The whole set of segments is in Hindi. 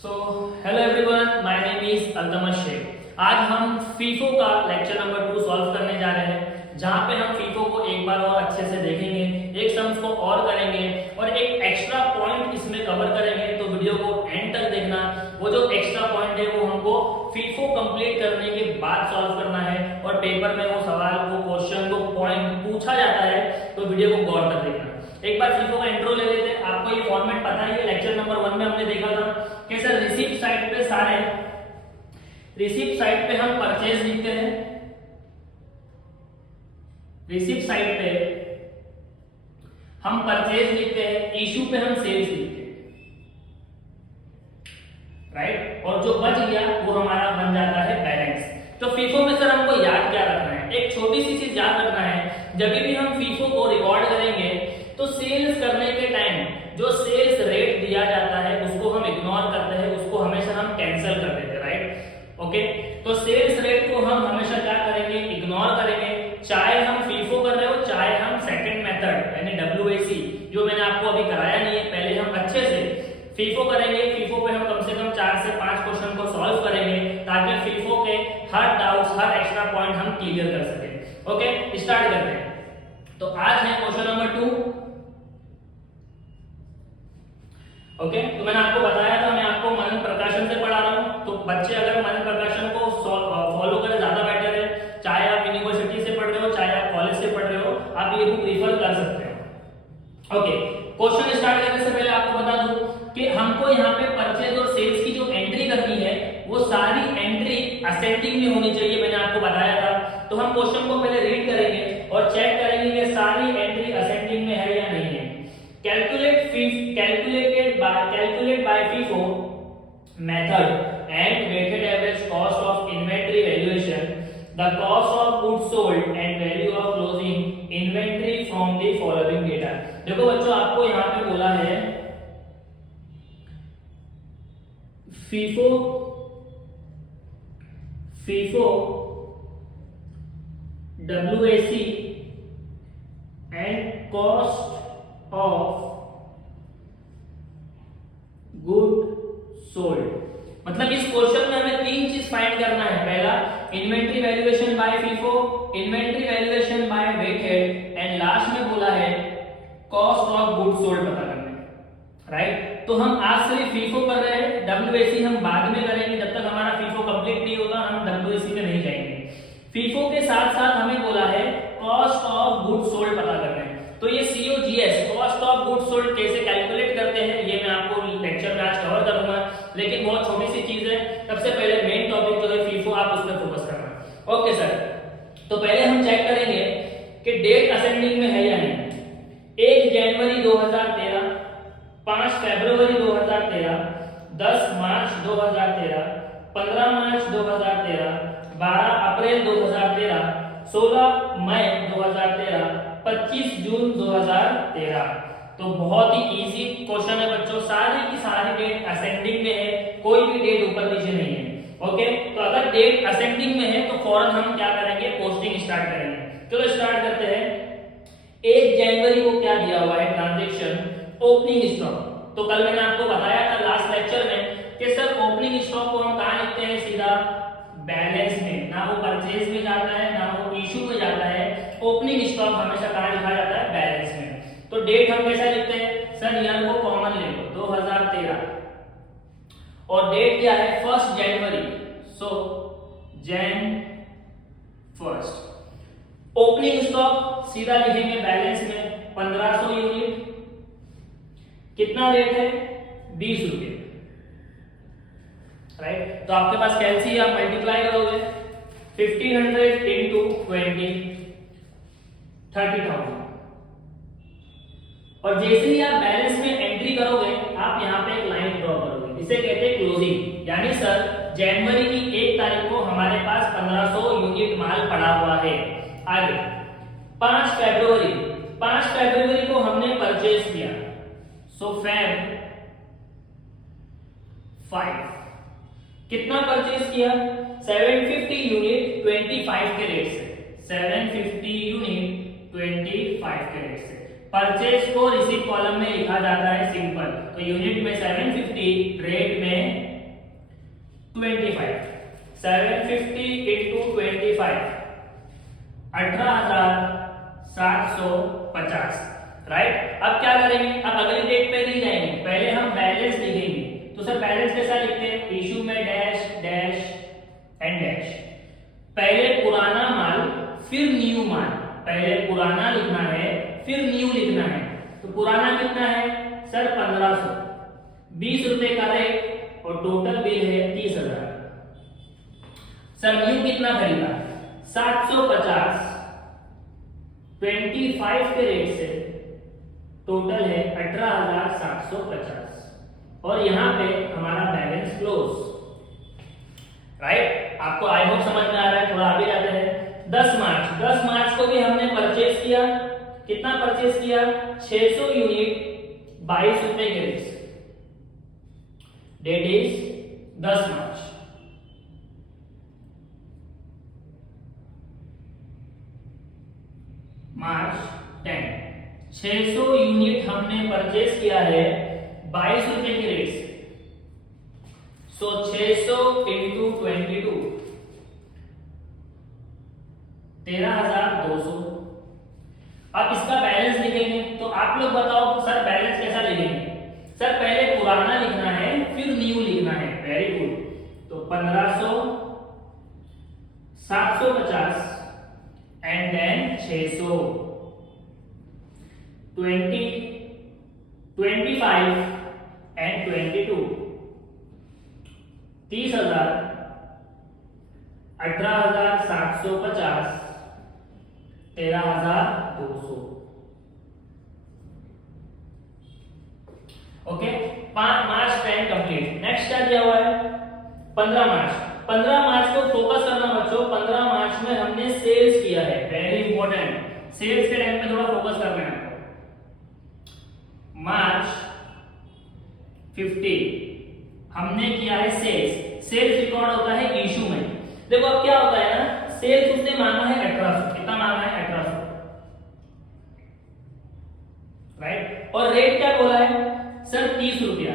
So hello everyone, my name is Altamash Shaikh. आज हम फीफो का लेक्चर नंबर 2 सॉल्व करने जा रहे हैं, जहां पे हम फीफो को एक बार और अच्छे से देखेंगे, एक सम्स को और करेंगे और एक एक्स्ट्रा पॉइंट इसमें कवर करेंगे। तो वीडियो को एंड तक देखना। वो जो एक्स्ट्रा पॉइंट है वो हमको फीफो कंप्लीट करने के बाद सॉल्व करना है और पेपर में वो सवाल को क्वेश्चन को पॉइंट पूछा जाता है, तो वीडियो को गौर कर देखना। एक बार फीफो का इंट्रो ले लेते हैं। आपको ये फॉर्मेट पता ही है, लेक्चर नंबर 1 में हमने देखा था कि सर रिसीप्ट साइड पे रिसीप्ट साइड पे हम परचेज लिखते हैं, रिसीप्ट साइड पे हम परचेज लिखते हैं, इशू पे हम सेल्स लिखते हैं, राइट। और जो बच गया वो हमारा बन जाता है बैलेंस। तो फीफो में सर हमको याद क्या रखना है? एक छोटी सी चीज याद रखना है, जब भी हम फीफो को रिकॉर्ड करेंगे तो सेल्स करने के टाइम जो सेल्स रेट दिया जाता है उसको हम इग्नोर करते हैं, उसको हमेशा हम कैंसिल कर देते हैं, राइट। ओके, तो सेल्स रेट को हम हमेशा क्या करेंगे? इग्नोर करेंगे। चाहे हम फीफो कर रहे हो, चाहे हम सेकंड मेथड यानी WAC जो मैंने आपको अभी कराया नहीं है, पहले हम अच्छे से फीफो करेंगे। फीफो पे हम कम से कम 4 से 5 क्वेश्चन को सॉल्व करेंगे ताकि फीफो के हर डाउट्स, हर एक्स्ट्रा पॉइंट हम क्लियर कर सकें। ओके, स्टार्ट करते हैं। तो आज है क्वेश्चन नंबर 2। ओके, तो मैंने आपको बताया था, मैं आपको मनन प्रकाशन से पढ़ा रहा हूं। तो बच्चे अगर मनन प्रकाशन को फॉलो करें ज्यादा बेटर है। चाहे आप यूनिवर्सिटी से पढ़ रहे हो, चाहे आप कॉलेज से पढ़ रहे हो, आप ये बुक रिफर कर सकते हो। ओके, क्वेश्चन स्टार्ट करने से पहले आपको बता दूं कि हमको यहाँ पे परचेज और सेल्स की जो एंट्री करनी है वो सारी एंट्री असेंडिंग में होनी चाहिए, मैंने आपको बताया था। तो हम क्वेश्चन को पहले रीड करेंगे और चेक करेंगे कि सारी एंट्री असेंडिंग में है या नहीं है। Calculate by FIFO method and weighted average cost of inventory valuation the cost of goods sold and value of closing inventory from the following data। देखो बच्चों, आपको यहाँ पे बोला है FIFO WAC and cost of good sold. मतलब इस क्वेश्चन में हमें 3 चीज फाइंड करना है। पहला inventory valuation by FIFO, inventory valuation by weighted and last में बोला है कॉस्ट ऑफ गुड सोल्ड पता करना है, राइट। तो हम आज सिर्फ फीफो कर रहे हैं, WAC हम बाद में करेंगे। जब तक हमारा फीफो कंप्लीट नहीं होगा हम WAC में नहीं जाएंगे। फीफो के साथ साथ हमें बोला है कॉस्ट ऑफ गुड सोल्ड पता करना है। तो ये COGS cost of good sold कैसे कैलकुलेट करते हैं ये मैं आपको लेक्चर में आज कवर करूंगा, लेकिन बहुत छोटी सी चीज है। सबसे पहले मेन टॉपिक जो है फीफो, आप उस पर फोकस करना। ओके सर, तो पहले हम चेक करेंगे कि डेट असेंडिंग में है या नहीं। 1 जनवरी 2013, 5 फरवरी 2013, 10 मार्च 2013, 15 मार्च 2013, 12 अप्रैल 2013, 16 मई 2013, 25 जून 2013। तो बहुत ही इजी क्वेश्चन है बच्चों, सारी की सारी डेट असेंडिंग में है, कोई भी डेट ऊपर नीचे नहीं है। ओके, तो अगर डेट असेंडिंग में है तो फौरन हम क्या करेंगे? पोस्टिंग स्टार्ट करेंगे। चलो स्टार्ट करते हैं। 1 जनवरी को क्या दिया हुआ है? Transaction opening stock. तो कल मैंने आपको बताया था लास्ट लेक्चर में कि सर ओपनिंग स्टॉक को हम कहां लिखते हैं? सीधा बैलेंस में, ना वो परचेज में जाता है ना वो इशू में जाता है। ओपनिंग स्टॉक हमेशा कहां लिखा जाता है? बैलेंस में। तो डेट हम कैसा लिखते हैं? सर ईयर को कॉमन ले लो, 2013, और डेट क्या है? 1 जनवरी, सो Jan 1। ओपनिंग स्टॉक सीधा लिखेंगे बैलेंस में 1500 यूनिट। कितना रेट है? 20 रुपए, राइट। तो आपके पास कैलसी आप मल्टीप्लाई करोगे 1500 इंटू 20, 30,000। और जैसे ही आप बैलेंस में एंट्री करोगे आप यहाँ पे एक लाइन ड्रॉ करोगे, इसे कहते हैं क्लोजिंग। यानी सर जनवरी की 1 तारीख को हमारे पास 1500 यूनिट माल पड़ा हुआ है। आगे 5 फरवरी को हमने परचेज किया, सो Feb 5। कितना परचेज किया? 750 यूनिट 25 के रेट से, 750 यूनिट 25 के रेट से। परचेज को रिसीव कॉलम में लिखा जाता है सिंपल, तो यूनिट में 750, रेट में 25, 750 into 25, 18,750, राइट। अब क्या करेंगे, अब अगली डेट पे नहीं जाएंगे, पहले हम बैलेंस लिखेंगे। तो सर बैलेंस कैसा लिखते हैं, इशू में डैश डैश एंड डैश। पहले पुराना माल फिर न्यू माल, पहले पुराना लिखना है फिर न्यू लिखना है। तो पुराना कितना है सर 1500, 20 रुपए का रेट और टोटल बिल है 30,000। सर न्यू कितना खरीदा 750, 25 के रेट से टोटल है 18,750 और यहाँ पे हमारा बैलेंस क्लोज, राइट। आपको आई होप समझ में आ रहा है, थोड़ा आगे जाते हैं। 10 मार्च को भी हमने परचेज किया, कितना परचेज किया 600 यूनिट 22 रुपए के रेट से, date is 10 March. March 10, 600 unit हमने परचेज किया है 22 रुपए के रेट से। So 600 into 22, 13,200। अब इसका बैलेंस लिखेंगे, तो आप लोग बताओ सर बैलेंस कैसा लिखेंगे। सर पहले पुराना लिखना है फिर न्यू लिखना है, वेरी गुड। तो 1500, 750 एंड देन 600, 20, 25 एंड 22, 30,000, 18,750, 13,200। Okay, March 10 complete. नेक्स्ट क्या दिया हुआ है 15 मार्च। 15 मार्च को फोकस करना बच्चों, 15 मार्च में हमने सेल्स किया है, वेरी इंपॉर्टेंट। सेल्स के टाइम पे थोड़ा फोकस करना है आपको। मार्च 15 हमने किया है सेल्स। सेल्स रिकॉर्ड होता है इशू में। देखो अब क्या होता है ना, सेल्स उसने मांगा है 1800, कितना मांगा है 1800, राइट। और रेट क्या बोला है सर 30 रुपया।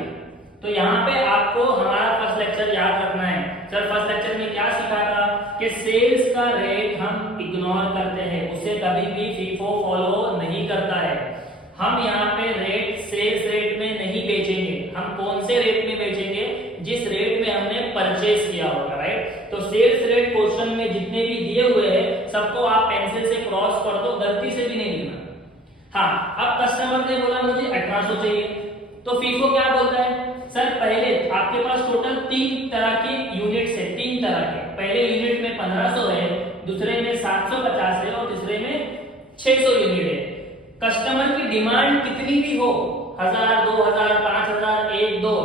तो यहाँ पे आपको हमारा फर्स्ट लेक्चर याद रखना है। सर फर्स्ट लेक्चर में क्या सीखा था कि सेल्स का रेट हम इग्नोर करते हैं, उसे कभी भी फीफो फॉलो नहीं करता है। हम यहाँ पे रेट सेल्स रेट में नहीं बेचेंगे, हम कौन से रेट में बेचेंगे, जिस रेट में हमने परचेज किया होगा, राइट। तो सेल्स रेट क्वेश्चन में जितने भी दिए हुए हैं सबको आप पेंसिल से क्रॉस कर दो, गलती से भी नहीं लिखना। हाँ, अब कस्टमर ने बोला मुझे 1800 चाहिए, तो फीफो क्या बोलता है सर पहले आपके पास टोटल 3 तरह के यूनिट्स है, 3 तरह के। पहले यूनिट में 1500 है, दूसरे में 750 है और तीसरे में 600 यूनिट है। कस्टमर की डिमांड कितनी भी हो, 1000, 2000, 5000, 1, 2,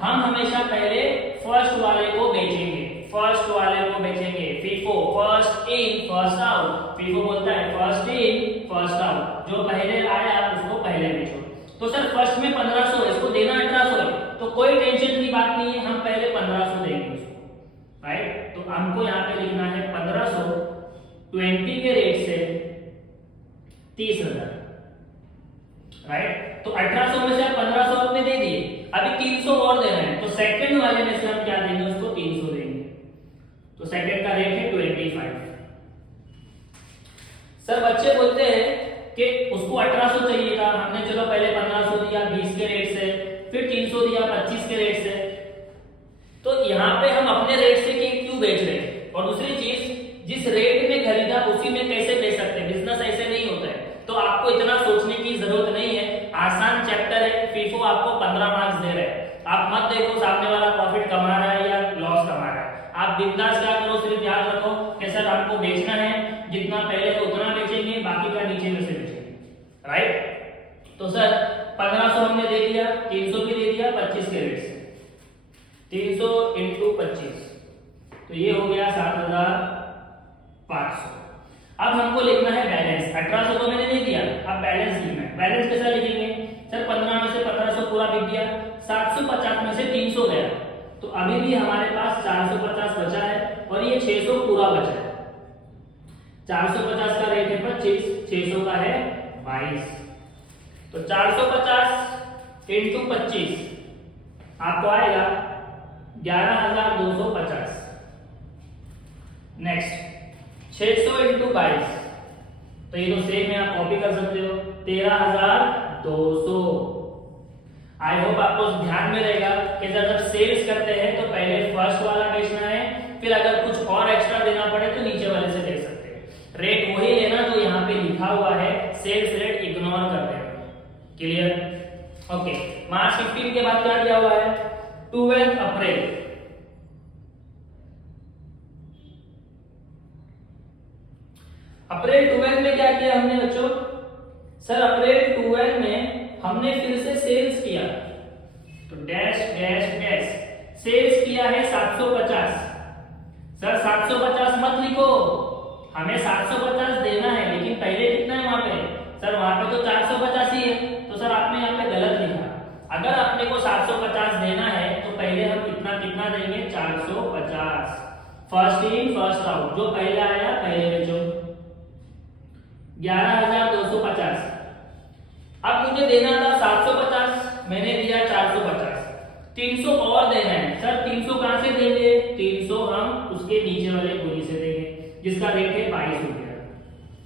हम हमेशा पहले फर्स्ट वाले को बेचेंगे, फर्स्ट वाले को बेचेंगे। FIFO first in first out, FIFO बोलता है फर्स्ट इन फर्स्ट आउट, जो पहले आया उसको पहले बेचो। तो सर फर्स्ट में 1500 है, इसको देना 1800 है, तो कोई टेंशन की बात नहीं है, हम पहले 1500 देंगे उसको, राइट। तो हमको यहाँ पे लिखना है 1500 20 के रेट से 30,000, राइट। तो 1800 में से 1500 आपने दे दिए, अभी 300 और देना है, तो सेकंड वाले में से हम क्या देंगे उसको 300 देंगे। तो सेकंड का रेट है 25। सर बच्चे बोलते हैं कि उसको 1800 चाहिए था, हमने चलो पहले 1500 दिया 20 के रेट से, फिर 300 दिया 25 के रेट से। तो यहाँ पे हम अपने रेट से क्यों बेच रहे हैं, और दूसरी चीज जिस रेट में खरीदा उसी में कैसे बेच सकते हैं, बिजनेस ऐसे नहीं होता है। तो आपको इतना सोचने की जरूरत नहीं है, आसान चैप्टर है। फीफो आपको 15 मार्क्स दे रहे हैं, आप मत देखो सामने वाला प्रॉफिट कमा रहा है या लॉस कमा रहा है। आप बिंदास क्या करो, सिर्फ याद रखो कि सर आपको बेचना है, जितना पहले है उतना बेचेंगे, बाकी का नीचे में से बेचेंगे, राइट। तो सर 1500 हमने दे दिया, 300 भी दे दिया 25 के रेट से, 300 इंटू 25, तो ये हो गया 7,500। अब हमको लिखना है बैलेंस। 1800 तो मैंने दे दिया, अब बैलेंस लिखना है। बैलेंस कैसा लिखेंगे सर 15 में से 1500 पूरा बिक गया, 750 में से 300 गया, तो अभी भी हमारे पास 450 बचा है और ये 600 पूरा बचा है। 450 का रेट है 25, 600 का है 22, तो 450 इंटू 25 आपको आएगा 11,250। नेक्स्ट 600 इंटू 22, तो ये तो सेम है, आप कॉपी कर सकते हो, 13,200। आई होप आपको ध्यान में रहेगा कि जब सेल्स करते हैं तो पहले फर्स्ट वाला बेचना है, फिर अगर कुछ और एक्स्ट्रा देना पड़े तो नीचे वाले से दे सकते हैं। रेट वही लेना जो यहाँ पे लिखा हुआ है, सेल्स रेट इग्नोर कर देना। क्लियर? ओके। मार्च 15 के बाद क्या दिया हुआ है? 12 अप्रैल। अप्रैल 12 में क्या किया हमने बच्चों? सर अप्रैल 12 में हमने फिर से सेल्स किया, तो डैश डैश डैश सेल्स किया है 750। सर 750 मत लिखो, हमें 750 देना है, लेकिन पहले कितना है वहां पे? सर वहां पे तो 450 ही है, तो सर आपने यहाँ पे गलत लिखा। अगर अपने को 750 देना है तो पहले हम कितना कितना देंगे? 450। फर्स्ट इन फर्स्ट आउट, जो पहले आया पहले बेचो। 11,250। अब मुझे देना था 750, मैंने दिया 450, 300 और देना है। सर 300 कहां से देंगे? 300 हम उसके नीचे वाले बोली से देंगे, जिसका रेट है 22 रुपया,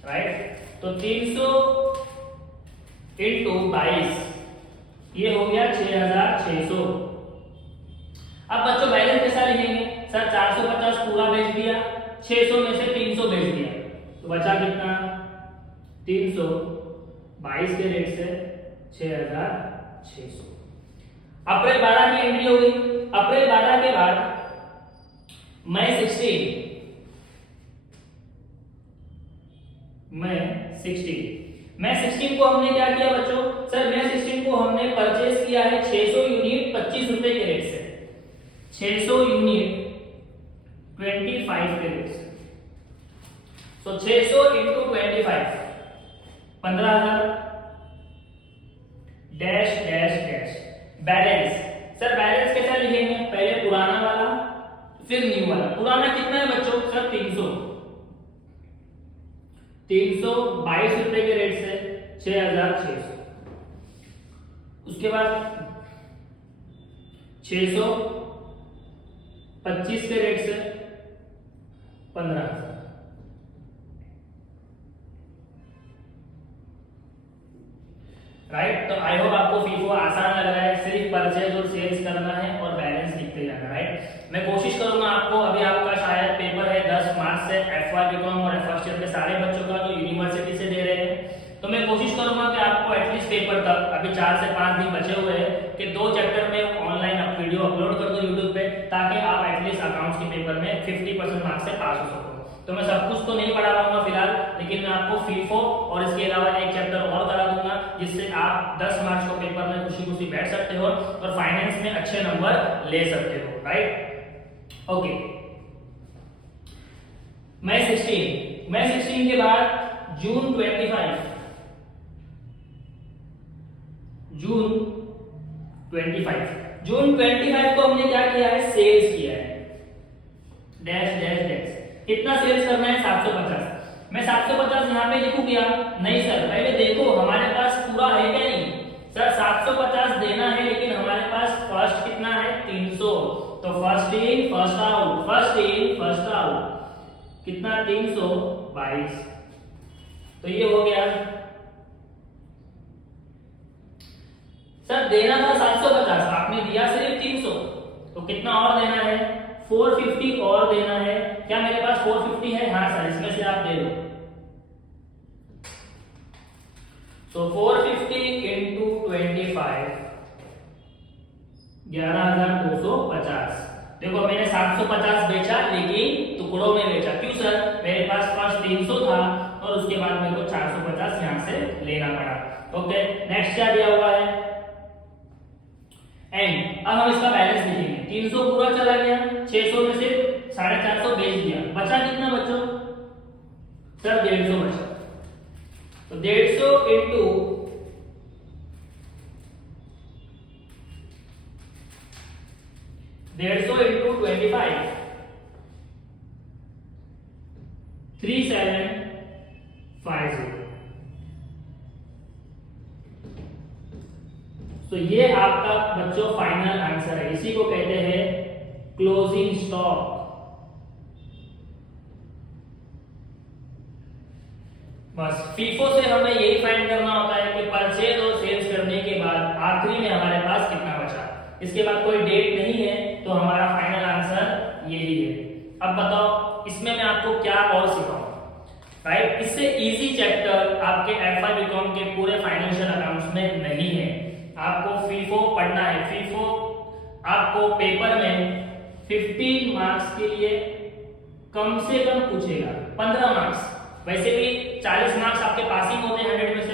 राइट? तो 300 इंटू 22, ये हो गया 6,600। अब बच्चों बैलेंस कैसा लिखेंगे? सर 450 पूरा बेच दिया, 600 में से 300 बेच दिया, तो बचा कितना? 300 22 के रेट से 6,600। अप्रैल 12 की एंट्री हो गई। अप्रैल 12 के बाद मई 16 को हमने क्या किया बच्चों? सर मई 16 को हमने परचेस किया है 600 यूनिट 25 रुपए के रेट से, 600 यूनिट 25 के रेट से। तो 600 into 25, 15,000। Dash dash dash balance. Sir balance कैसा लिखेंगे? पहले पुराना वाला फिर न्यू वाला। पुराना कितना है बच्चों? सर 300 22 रुपए के रेट से 6,600। उसके बाद 600 25 के रेट से 15,000। राइट? तो आई होप आपको फीफो आसान लग रहा है, सिर्फ परचेज और सेल्स करना है और बैलेंस लिखते जाना। राइट? मैं कोशिश करूंगा आपको, अभी आपका शायद पेपर है 10 मार्च से FY बीकॉम और फर्स्ट ईयर के सारे बच्चों का जो यूनिवर्सिटी से दे रहे हैं, तो मैं कोशिश करूंगा कि आपको एटलीस्ट पेपर तक, अभी 4 से 5 दिन बचे हुए हैं, कि 2 चैप्टर में ऑनलाइन आप वीडियो अपलोड कर दो यूट्यूब पे, ताकि आप एटलीस्ट अकाउंट्स के पेपर में 50% मार्क्स से पास हो सको। तो मैं सब कुछ तो नहीं पढ़ा पाऊंगा फिलहाल, लेकिन मैं आपको फीफो और इसके अलावा एक चैप्टर और करा दूंगा, जिससे आप 10 मार्च को पेपर में खुशी खुशी बैठ सकते हो और फाइनेंस में अच्छे नंबर ले सकते हो। राइट? ओके। मई 16 के बाद जून 25 को हमने क्या किया है? सेल्स किया है, डैश डैश डैश। कितना सेल्स करना है? 750। मैं 750 यहाँ पे लिखूं क्या? नहीं सर, पहले देखो हमारे पास पूरा है क्या नहीं। सर 750 देना है, लेकिन हमारे पास फर्स्ट कितना है? 300। तो first in first out, first in first out कितना? 322। तो ये हो गया। सर देना था 750, आपने दिया सिर्फ 300, तो कितना और देना है? 450 और देना है। क्या मेरे पास 450 है? हाँ सर, इसमें से आप दे दो। तो 450 इंटू 25, 11,250। देखो मैंने 750 बेचा, लेकिन टुकड़ों में बेचा। क्यों सर? मेरे पास फर्स्ट 300 था और उसके बाद मेरे को 450 यहां से लेना पड़ा। ओके। नेक्स्ट क्या दिया हुआ है? एंड। अब हम इसका बैलेंस लिखेंगे। 300 पूरा चला गया, 600 में से 450 बेच दिया, बचा कितना बच्चों? सर 150 बचा। तो 150 इंटू 25, 3750। तो ये आपका बच्चों फाइनल आंसर है। इसी को कहते हैं क्लोजिंग स्टॉक। बस फीफो से हमें यही फाइंड करना होता है कि परचेज और सेल्स करने के बाद आखिरी में हमारे पास कितना बचा। इसके बाद कोई डेट नहीं है, तो हमारा फाइनल आंसर यही है। अब बताओ इसमें मैं आपको क्या और सिखाऊं, राइट? इससे इजी चैप्टर आपके एफआई बीकॉम के पूरे फाइनेंशियल अकाउंट्स में नहीं है। आपको फीफो पढ़ना है। फीफो आपको पेपर में 15 मार्क्स के लिए कम से कम पूछेगा, 15 मार्क्स। वैसे भी 40 मार्क्स आपके पासिंग होते हैं 100 में से,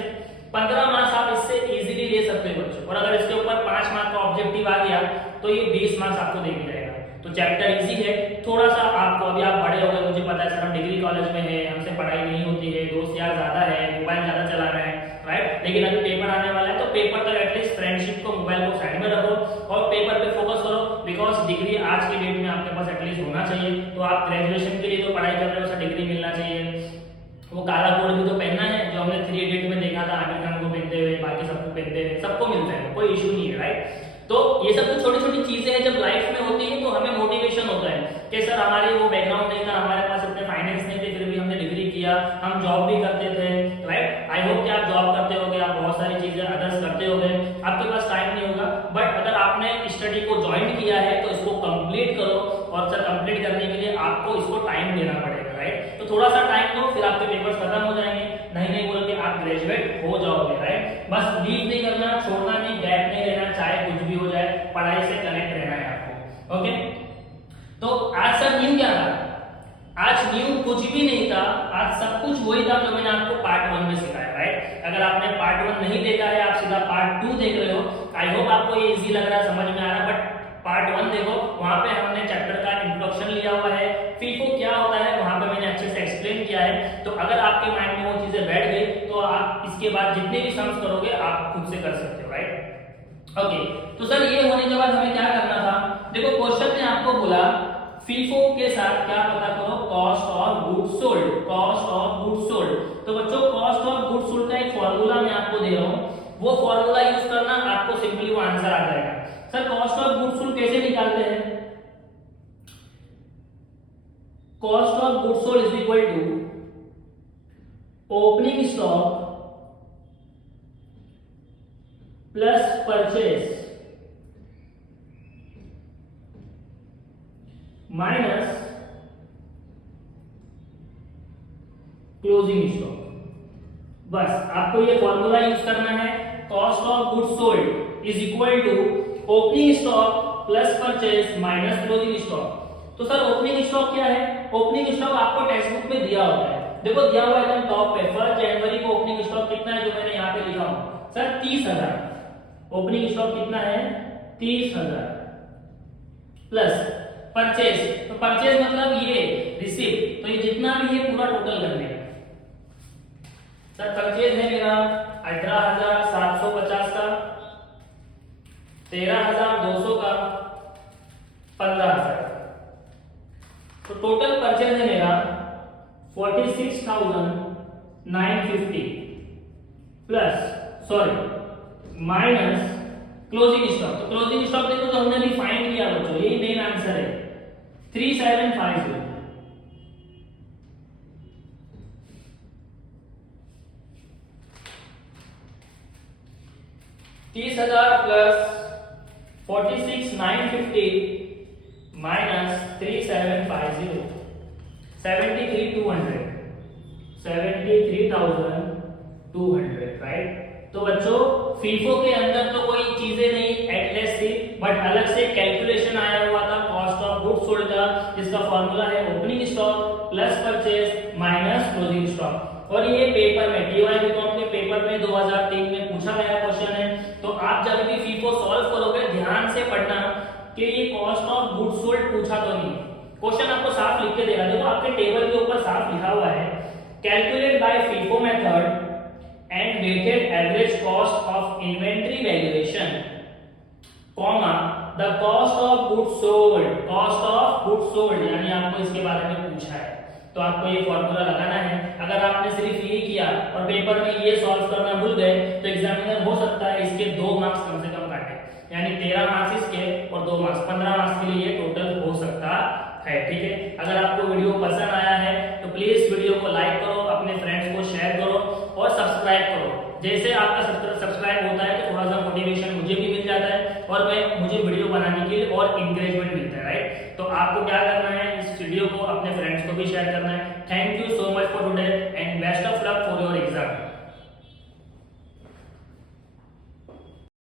15 मार्क्स आप इससे इजीली ले सकते हो बच्चों। और अगर इसके ऊपर 5 मार्क्स का ऑब्जेक्टिव आ गया तो ये 20 मार्क्स आपको दे दिया जाएगा। तो चैप्टर इजी है। थोड़ा सा आपको, अभी आप बड़े हो गए, मुझे पता है सर हम डिग्री कॉलेज में है, हमसे पढ़ाई नहीं होती है, दोस्त यार ज्यादा है, मोबाइल ज्यादा चला रहे हैं, राइट? लेकिन अभी पेपर आने वाला है, तो पेपर तक एटलीस्ट फ्रेंडशिप को, मोबाइल को साइड में रखो और पेपर पे फोकस करो। बिकॉज डिग्री आज की डेट में आपके पास एटलीस्ट होना चाहिए। तो आप ग्रेजुएशन के लिए तो पढ़ाई कर रहे हो, सर डिग्री मिलना चाहिए। वो काला कोट भी तो पहनना है, जो हमने 3 इडियट में देखा था आमिर खान को पहनते हुए, बाकी सबको पहनते हुए, सबको मिलता है, कोई इशू नहीं है, राइट? तो ये सब तो छोटी छोटी चीजें हैं, जब लाइफ में होती है तो हमें मोटिवेशन होता है कि सर हमारे वो बैकग्राउंड नहीं था, हमारे पास इतने फाइनेंस नहीं थे, फिर भी हमने डिग्री किया, हम जॉब भी करते थे, राइट? आई होप कि आप जॉब करते होगे, आप बहुत सारी चीजें अदर्स करते होगे, आपके पास टाइम नहीं होगा, बट अगर आपने स्टडी को ज्वाइन किया है तो इसको कंप्लीट करो। और सर कंप्लीट करने के लिए आपको इसको टाइम देना पड़ेगा, राइट? तो थोड़ा सा टाइम दो, फिर आपके पेपर्स खत्म हो जाएंगे। नहीं बोल के आप ग्रेजुएट हो जाओगे, राइट? बस लीव नहीं करना, छोड़ना नहीं, गैप नहीं लेना, चाहे कुछ भी हो जाए, पढ़ाई से कनेक्ट रहना है आपको। ओके, तो आज सर न्यू क्या था? आज न्यू कुछ भी नहीं था, आज सब कुछ वही था जो मैंने आपको पार्ट 1 में सिखाया, राइट? अगर आपने पार्ट 1 नहीं देखा है, आप सीधा पार्ट 2 देख रहे हो, आई होप आपको ये इजी लग रहा है, समझ में आ रहा है। बट पार्ट 1 देखो, वहां पे हमने चैप्टर का इंट्रोडक्शन लिया हुआ है, फीफो क्या होता है वहां पे मैंने अच्छे से एक्सप्लेन किया है। तो अगर आपके माइंड में वो चीजें बैठ गई तो आप इसके बाद जितने भी सम्स करोगे आप खुद से कर सकते हो, राइट? ओके, तो सर ये होने के बाद हमें क्या करना था? देखो क्वेश्चन ने आपको बोला फीफो के साथ क्या पता करो, cost of goods sold. Cost of goods sold, तो बच्चों कॉस्ट ऑफ गुड्स सोल्ड का एक फॉर्मूला मैं आपको दे रहा हूं, वो फॉर्मूला यूज करना, आपको सिंपली वो आंसर आ जाएगा। Sir cost of goods sold कैसे निकालते हैं? Cost of goods sold is equal to opening stock plus purchase minus closing stock. बस आपको ये फॉर्मूला यूज करना है। Cost of goods sold is equal to opening stock plus purchase minus closing stock. तो सर ओपनिंग स्टॉक क्या है? ओपनिंग स्टॉक आपको टेक्स्ट बुक में दिया होता है, देखो दिया हुआ है एकदम टॉप पे, 1 जनवरी को ओपनिंग स्टॉक कितना है जो मैंने यहाँ पे लिखा हूं सर 30,000। ओपनिंग स्टॉक कितना है? 30,000 प्लस परचेज, तो परचेज मतलब ये रिसीव, तो ये जितना भी है पूरा टोटल कर लेगा। सर परचेज है मेरा 18,750 का, 13,200 का, 15,000, तो टोटल परचेज है मेरा 46,950 प्लस माइनस क्लोजिंग स्टॉक। तो क्लोजिंग स्टॉक देखो तो हमने भी फाइंड किया बच्चों, यही मेन आंसर है 3750। 30,000 प्लस 46,950 माइनस 3750, 73,200, राइट? तो बच्चों फीफो के अंदर तो कोई चीजें नहीं एटलेस थी, बट अलग से कैलकुलेशन आया हुआ था कॉस्ट ऑफ गुड्स सोल्ड का, जिसका फॉर्मूला है opening stock plus purchase minus closing stock. और ये पेपर में टीवाई बीकॉम के पेपर में 2003 में पूछा गया क्वेश्चन है। तो आप जब भी फीफो सॉल्व करोगे ध्यान से पढ़ना कि ये कॉस्ट ऑफ गुड्स सोल्ड पूछा तो नहीं, क्वेश्चन आपको साफ लिख के देगा। देखो आपके टेबल के ऊपर साफ लिखा हुआ है calculate bye FIFO method and weighted average cost of inventory valuation, comma the cost of goods sold, cost of goods sold, यानी आपको इसके बारे में पूछा है तो आपको ये फॉर्मूला लगाना है। अगर आपने सिर्फ यही किया और पेपर में ये सॉल्व करना भूल गए तो एग्जामिनर हो सकता है इसके 2 मार्क्स कम से कम काटे, यानी 13 मार्क्स इसके और 2 मार्क्स 15 मार्क्स के लिए टोटल हो इस वीडियो को लाइक करो, अपने फ्रेंड्स को शेयर करो और सब्सक्राइब करो। जैसे आपका सब्सक्राइब होता है तो थोड़ा सा मोटिवेशन मुझे भी मिल जाता है और मुझे वीडियो बनाने के लिए और इंकरेजमेंट मिलता है, राइट। तो आपको क्या करना है, इस वीडियो को अपने फ्रेंड्स को भी शेयर करना है। Thank you so much for today and best of luck for